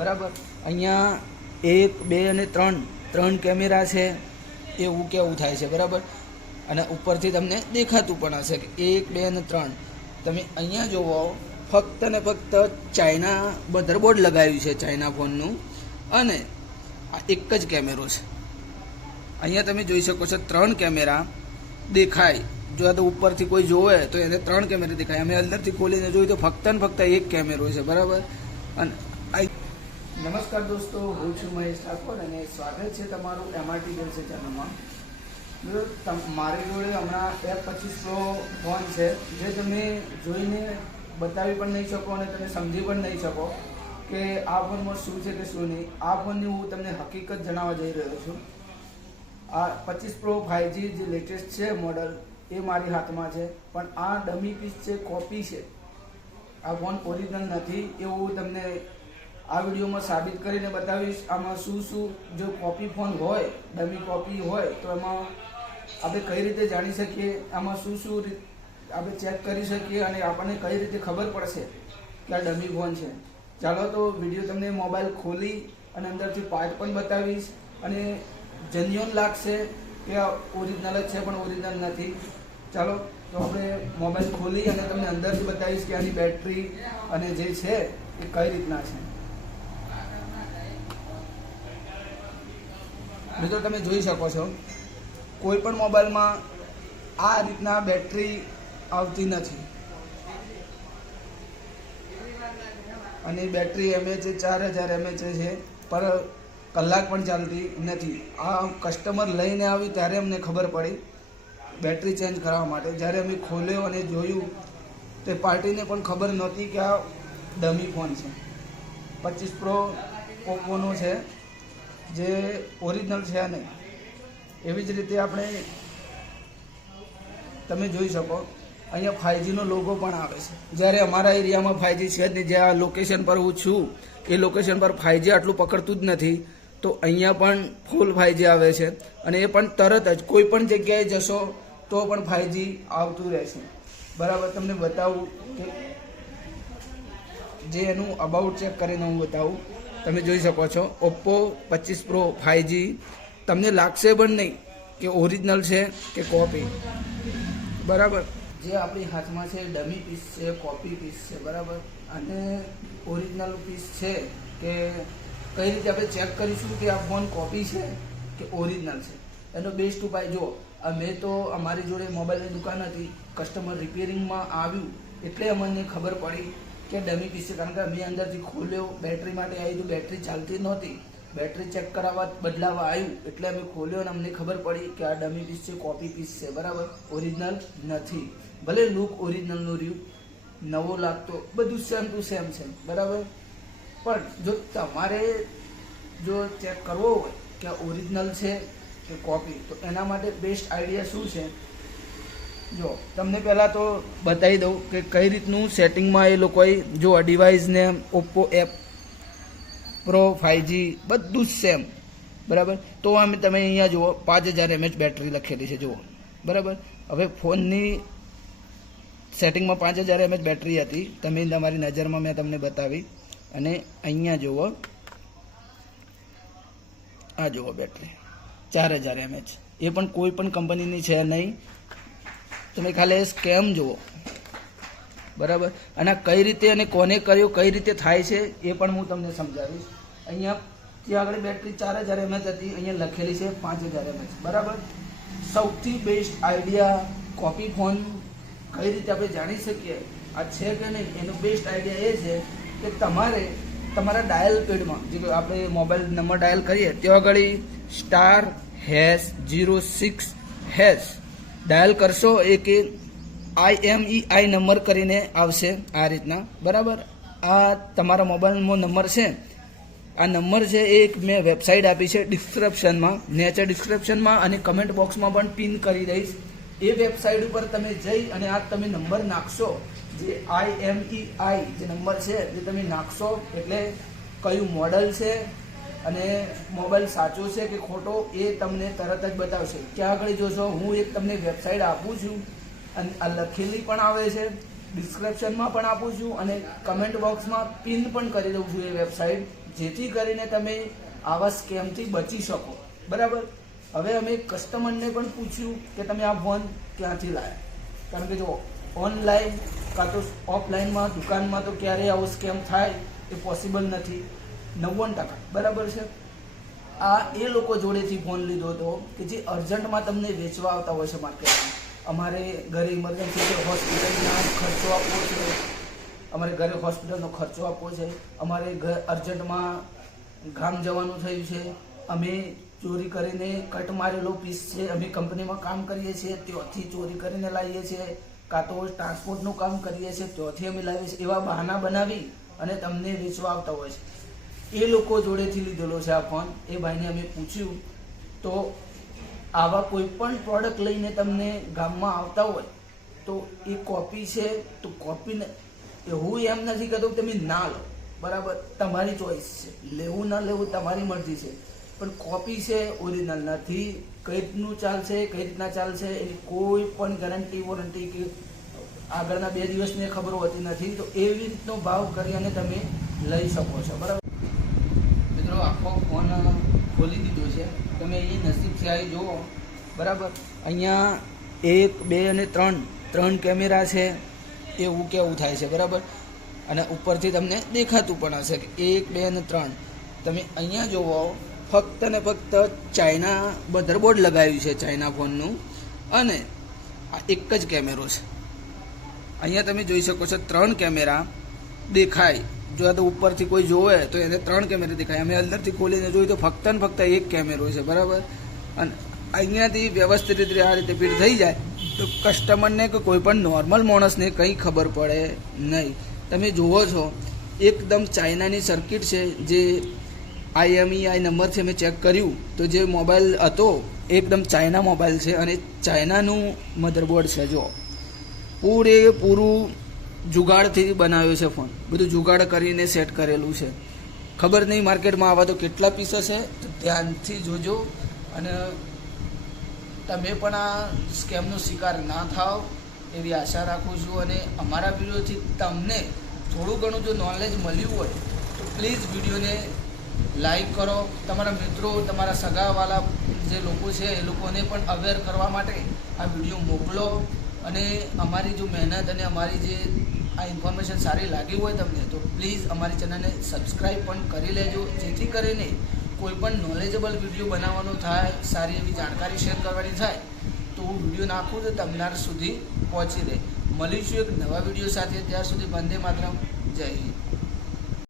બરાબર. અહીંયા 1, 2 અને 3 કેમેરા છે એવું કેવું થાય છે. બરાબર. અને ઉપરથી તમને દેખાતું પણ હશે કે 1, 2 અને 3. તમે અહીંયા જોવો, ફક્ત ને ફક્ત ચાઇના મધરબોર્ડ લગાવ્યું છે, ચાઇના ફોનનું, અને આ એક જ કેમેરો છે. અહીંયા તમે જોઈ શકો છો 3 કેમેરા દેખાય. જો આ તો ઉપરથી કોઈ જોવે તો એને 3 કેમેરા દેખાય. અમે અંદરથી ખોલીને જોયું તો ફક્ત ને ફક્ત એક કેમેરો છે. બરાબર. અને નમસ્કાર દોસ્તો, હું છું મહેશ ઠાકોર અને સ્વાગત છે તમારું MRT ગેમ્સ ચેનલમાં. મારી જોડે હમણાં F25 Pro ફોન છે, જે તમે જોઈને બતાવી પણ નહીં શકો અને તમે સમજી પણ નહીં શકો કે આ ફોનમાં શું છે કે શું નહીં. આ ફોનની હું તમને હકીકત જણાવવા જઈ રહ્યો છું. આ 25 Pro 5G જે લેટેસ્ટ છે મોડલ, એ મારી હાથમાં છે, પણ આ ડમી પીસ છે, કોપી છે. આ ફોન ઓરિજિનલ નથી એવું તમને આ વિડીયોમાં સાબિત કરીને બતાવીશ. આમાં શું જો કોપી ફોન હોય, ડમી કોપી હોય, તો એમાં આપણે કઈ રીતે જાણી શકીએ, આમાં શું આપણે ચેક કરી શકીએ અને આપણને કઈ રીતે ખબર પડશે કે આ ડમી ફોન છે. ચાલો તો વિડીયો તમને મોબાઈલ ખોલી અને અંદરથી પાર્ટ પણ બતાવીશ અને જેન્યુઅન લાગશે કે આ ઓરિજિનલ જ છે પણ ઓરિજિનલ નથી. ચાલો તો આપણે મોબાઈલ ખોલી અને તમને અંદરથી બતાવીશ કે આની બેટરી અને જે છે એ કઈ રીતના છે. મિત્રો તમે જોઈ શકો છો, કોઈ પણ મોબાઈલમાં આ રીતના બેટરી આવતી નથી અને બેટરી mAh 4000 mAh છે, પર કલાક પણ ચાલતી નથી. આ કસ્ટમર લઈને આવી ત્યારે અમને ખબર પડી બેટરી ચેન્જ કરવા માટે. જ્યારે અમે ખોલ્યો અને જોયું તે પાર્ટીને પણ ખબર નહોતી કે આ ડમી ફોન છે. 25 Pro ઓપ્પોનો છે, જે ઓરિજિનલ છે નહીં. એવી જ રીતે આપણે તમે જોઈ શકો અહીંયા 5G નો લોગો પણ આવે છે. જ્યારે અમારા એરિયામાં 5G છે જ નહીં, જે આ લોકેશન પર હું છું એ લોકેશન પર 5G આટલું પકડતું જ નથી, તો અહીંયા પણ ફૂલ 5G આવે છે. અને એ પણ તરત જ કોઈ પણ જગ્યાએ જશો તો પણ 5G આવતું રહેશે. બરાબર. તમને બતાવું કે જે એનું અબાઉટ ચેક કરીને હું બતાવું. તમે જોઈ શકો છો ઓપ્પો 25 Pro 5G. તમને લાગશે પણ નહીં કે ઓરિજિનલ છે કે કોપી. બરાબર. જે આપણી હાથમાં છે ડમી પીસ છે, કોપી પીસ છે. બરાબર. અને ઓરિજિનલ પીસ છે કે કઈ રીતે આપણે ચેક કરીશું કે આ ફોન કોપી છે કે ઓરિજિનલ છે, એનો બેસ્ટ ઉપાય જો મેં તો અમારી જોડે મોબાઈલની દુકાન હતી, કસ્ટમર રિપેરિંગમાં આવ્યું એટલે અમને ખબર પડી કે ડમી પીસ છે. કારણ કે મેં અંદરથી ખોલ્યો, બેટરી માટે આવી તો બેટરી ચાલતી નહોતી, બેટરી ચેક કરાવવા બદલાવા આવ્યું એટલે અમે ખોલ્યો અને અમને ખબર પડી કે આ ડમી પીસ છે, કોપી પીસ છે. બરાબર. ઓરિજિનલ નથી. ભલે લુક ઓરિજિનલનું રહ્યું, નવો લાગતો, બધું સેમ ટુ સેમ છે. બરાબર. પણ જો તમારે જો ચેક કરવો હોય કે ઓરિજિનલ છે કે કોપી, તો એના માટે બેસ્ટ આઈડિયા શું છે, જો તમને પહેલાં તો બતાવી દઉં કે કઈ રીતનું સેટિંગમાં એ લોકોએ જો ડિવાઇસને ઓપ્પો એપ Pro 5G બધું જ સેમ. બરાબર. તો તમે અહીંયા જુઓ 5000 mAh બેટરી લખેલી છે, જુઓ. બરાબર. હવે ફોનની સેટિંગમાં 5000 mAh બેટરી હતી, તમે તમારી નજરમાં મેં તમને બતાવી. અને અહીંયા જુઓ, આ જુઓ બેટરી 4000 mAh, એ પણ કોઈ પણ કંપનીની છે નહીં. તમે ખાલી સ્કેમ જુઓ. બરાબર. અને કઈ રીતે અને કોને કર્યું, કઈ રીતે થાય છે એ પણ હું તમને સમજાવીશ. અહીંયા ત્યાં આગળ બેટરી 4000 mAh હતી, અહીંયા લખેલી છે 5000 mAh. બરાબર. સૌથી બેસ્ટ આઈડિયા કોપી ફોન કઈ રીતે આપણે જાણી શકીએ આ છે કે નહીં, એનો બેસ્ટ આઈડિયા એ છે કે તમારે તમારા ડાયલ પેડમાં જે આપણે મોબાઈલ નંબર ડાયલ કરીએ ત્યાં આગળ *#06# ડાયલ કરશો, એક IMEI નંબર કરીને આવશે આ રીતના. બરાબર. આ તમારા મોબાઈલનો નંબર છે. આ નંબર છે એ એક મેં વેબસાઇટ આપી છે ડિસ્ક્રિપ્શનમાં, નેચર ડિસ્ક્રિપ્શનમાં અને કમેન્ટ બોક્સમાં પણ પિન કરી દઈશ. એ વેબસાઇટ ઉપર તમે જઈ અને આ તમે નંબર નાખશો, જે IMEI જે નંબર છે જે તમે નાખશો એટલે કયું મોડલ છે અને મોબાઈલ સાચો છે કે ખોટો એ તમને તરત જ બતાવશે. ક્યાં આગળ જોશો, હું એક તમને વેબસાઇટ આપું છું અને આ લખેલી પણ આવે છે, ડિસ્ક્રિપ્શનમાં પણ આપું છું અને કમેન્ટ બોક્સમાં પિન પણ કરી દઉં છું એ વેબસાઇટ, જેથી કરીને તમે આવા સ્કેમથી બચી શકો, બરાબર. હવે અમે કસ્ટમરને પણ પૂછ્યું કે તમે આ ફોન ક્યાંથી લાવ્યા, કારણ કે જો ઓનલાઈન કાં તો ઓફલાઈનમાં દુકાનમાં તો ક્યારેય આવો સ્કેમ થાય એ પોસિબલ નથી, 90%, બરાબર છે. આ એ લોકો જોડેથી ફોન લીધો હતો કે જે અર્જન્ટમાં તમને વેચવા આવતા હોય છે માર્કેટમાં. અમારે ઘરે ઇમરજન્સી છે, હોસ્પિટલના ખર્ચો આપવો છે, અમારે ઘરે હોસ્પિટલનો ખર્ચો આપવો છે, અમારે અર્જન્ટમાં ગામ જવાનું થયું છે, અમે ચોરી કરીને કટ મારેલો પીસ છે, અમે કંપનીમાં કામ કરીએ છીએ ત્યાંથી ચોરી કરીને લાવીએ છીએ, કાં તો ટ્રાન્સપોર્ટનું કામ કરીએ છીએ ત્યાંથી અમે લાવીએ છીએ, એવા બહાના બનાવી અને તમને વેચવા આવતા હોય છે. એ લોકો જોડેથી લીધેલો છે આ ફોન. એ ભાઈને અમે પૂછ્યું તો આવા કોઈ પણ પ્રોડક્ટ લઈને તમને ગામમાં આવતા હોય તો એ કોપી છે તો કોપીને હું એમ નથી કહેતો કે તમે ના લો, બરાબર, તમારી ચોઈસ છે, લેવું ના લેવું તમારી મરજી છે, પણ કોપી છે, ઓરિજિનલ નથી. કઈ રીતનું ચાલશે, કઈ રીતના ચાલશે એની કોઈ પણ ગેરંટી વોરંટી કે આગળના 2 દિવસની ખબર હોતી નથી. તો એવી રીતનો ભાવ કરી અને તમે લઈ શકો છો, બરાબર. મિત્રો આખો ફોન ખોલી દીધો છે, તમે એ નસીબથી આવી જુઓ, બરાબર. અહીંયા 1, 2 અને 3 કેમેરા છે, એવું કેવું થાય છે, બરાબર. અને ઉપરથી તમને દેખાતું પણ હશે કે 1, 2 અને 3. તમે અહીંયા જોવો, ફક્ત ને ફક્ત ચાઇના મધરબોર્ડ લગાવ્યું છે, ચાઇના ફોનનું, અને આ એક જ કેમેરો છે. અહીંયા તમે જોઈ શકો છો 3 કેમેરા દેખાય. જો આ તો ઉપરથી કોઈ જોવે તો એને 3 કેમેરા દેખાય. અમે અંદરથી ખોલીને જોયું તો ફક્ત ને ફક્ત એક કેમેરો છે, બરાબર. અને અહીંયાથી વ્યવસ્થિત રીતે આ રીતે ફીટ થઈ જાય તો કસ્ટમરને કે કોઈ પણ નોર્મલ માણસને કંઈ ખબર પડે નહીં. તમે જુઓ છો એકદમ ચાઇનાની સર્કિટ છે, જે IMEI નંબર છે, મેં ચેક કર્યું તો જે મોબાઈલ હતો એકદમ ચાઇના મોબાઈલ છે અને ચાઇનાનું મધરબોર્ડ છે. જો પૂરેપૂરું જુગાડથી બનાવ્યો છે ફોન, બધું જુગાડ કરીને સેટ કરેલું છે. ખબર નહીં માર્કેટમાં આવા તો કેટલા પીસ હશે, તો ધ્યાનથી જોજો અને તમે પણ આ સ્કેમનો શિકાર ના થાવ એવી આશા રાખું છું. અને અમારા વિડીયોથી તમને થોડું ઘણું જો નોલેજ મળ્યું હોય તો પ્લીઝ વિડીયોને લાઈક કરો, તમારા મિત્રો, તમારા સગાવાલા જે લોકો છે એ લોકોને પણ અવેર કરવા માટે આ વિડીયો મોકલો. અને અમારી જો મહેનત અને અમારી જે આ ઇન્ફોર્મેશન સારી લાગી હોય તમને તો પ્લીઝ અમારી ચેનલને સબસ્ક્રાઈબ પણ કરી લેજો, જેથી કરીને કોઈ પણ નોલેજેબલ વિડીયો બનાવવાનો થાય, સારી એવી જાણકારી શેર કરવાની થાય તો હું વિડીયો નાખું તો તમારા સુધી પહોંચી રહે. મળીશું એક નવા વિડીયો સાથે, ત્યાર સુધી વંદે માતરમ, જય હિન્દ.